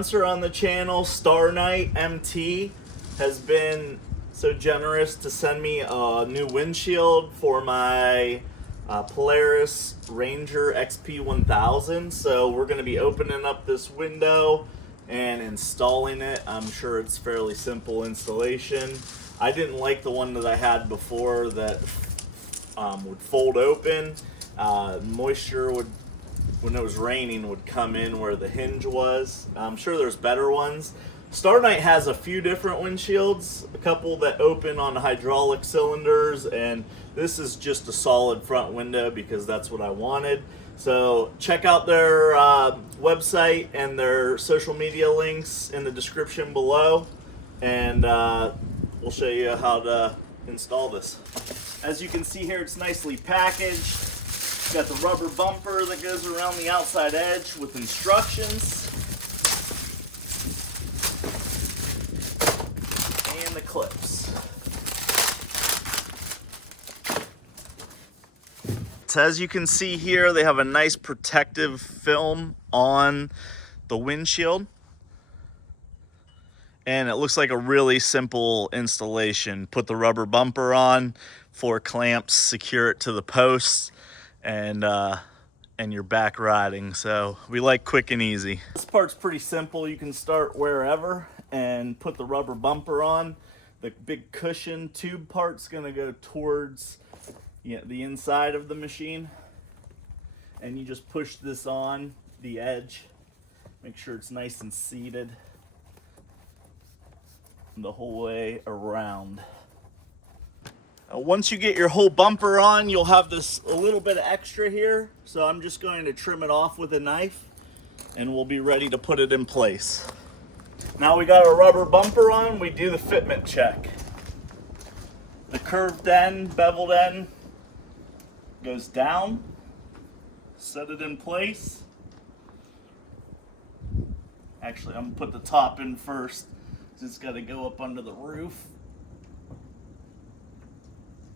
sponsor on the channel, StarknightMT, has been so generous to send me a new windshield for my Polaris Ranger XP 1000. So we're going to be opening up this window and installing it. I'm sure it's fairly simple installation. I didn't like the one that I had before that would fold open. Moisture would, when it was raining, would come in where the hinge was. I'm sure there's better ones. Starknight has a few different windshields, a couple that open on hydraulic cylinders, and this is just a solid front window because that's what I wanted. So check out their website and their social media links in the description below, and we'll show you how to install this. As you can see here, it's nicely packaged. It's got the rubber bumper that goes around the outside edge with instructions. And the clips. So as you can see here, they have a nice protective film on the windshield. And it looks like a really simple installation. Put the rubber bumper on, 4 clamps, secure it to the posts, and you're back riding. So we like quick and easy. This part's pretty simple. You can start wherever and put the rubber bumper on. The big cushion tube part's gonna go towards the inside of the machine. And you just push this on the edge. Make sure it's nice and seated the whole way around. Once you get your whole bumper on, you'll have this a little bit of extra here. So I'm just going to trim it off with a knife and we'll be ready to put it in place. Now we got our rubber bumper on, we do the fitment check. The curved end, beveled end goes down. Set it in place. Actually, I'm gonna put the top in first. It's got to go up under the roof.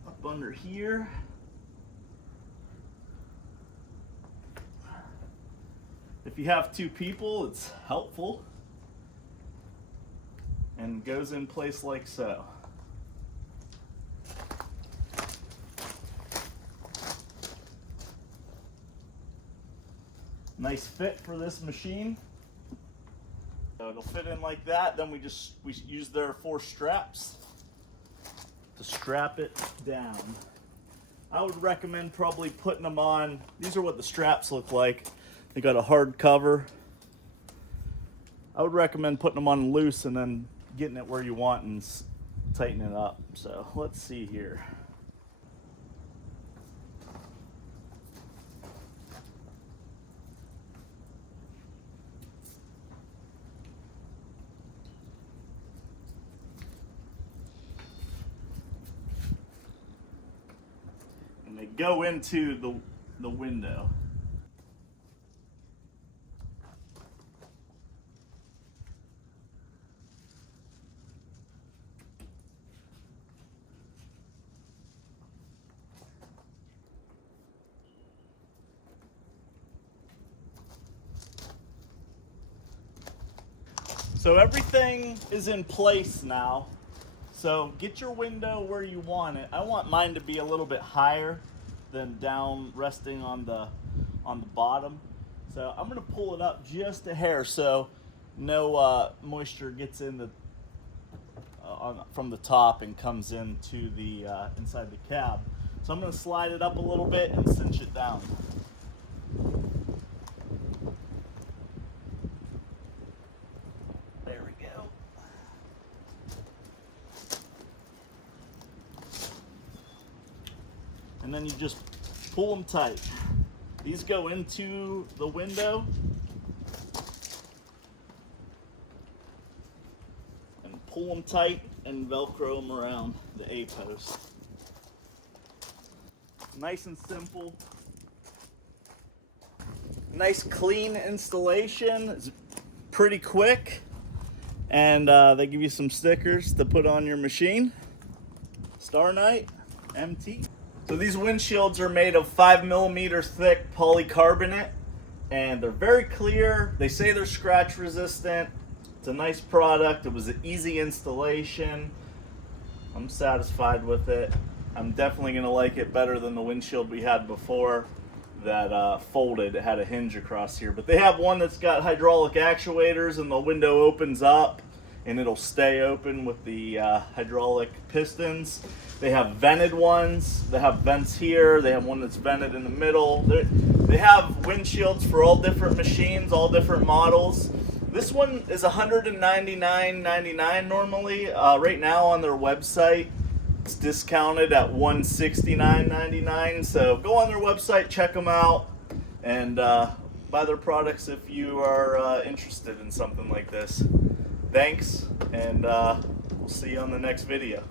Up under here. If you have 2 people, it's helpful. And goes in place like so. Nice fit for this machine. So it'll fit in like that. Then we use their 4 straps to strap it down. I would recommend probably putting them on. These are what the straps look like. They got a hard cover. I would recommend putting them on loose and then getting it where you want and tightening it up. So let's see here. And they go into the window. So everything is in place now. So get your window where you want it. I want mine to be a little bit higher than down resting on the bottom. So I'm gonna pull it up just a hair so no moisture gets in the from the top and comes into the inside the cab. So I'm gonna slide it up a little bit and cinch it down. And then you just pull them tight. These go into the window and pull them tight and Velcro them around the A-post. Nice and simple. Nice clean installation. It's pretty quick. And they give you some stickers to put on your machine. Starknight MT. So these windshields are made of 5mm thick polycarbonate, and they're very clear. They say they're scratch resistant. It's a nice product. It was an easy installation. I'm satisfied with it. I'm definitely going to like it better than the windshield we had before that folded. It had a hinge across here. But they have one that's got hydraulic actuators, and the window opens up and it'll stay open with the hydraulic pistons. They have vented ones. They have vents here. They have one that's vented in the middle. They have windshields for all different machines, all different models. This one is $199.99 normally. Right now on their website, it's discounted at $169.99. So go on their website, check them out, and buy their products if you are interested in something like this. Thanks, and we'll see you on the next video.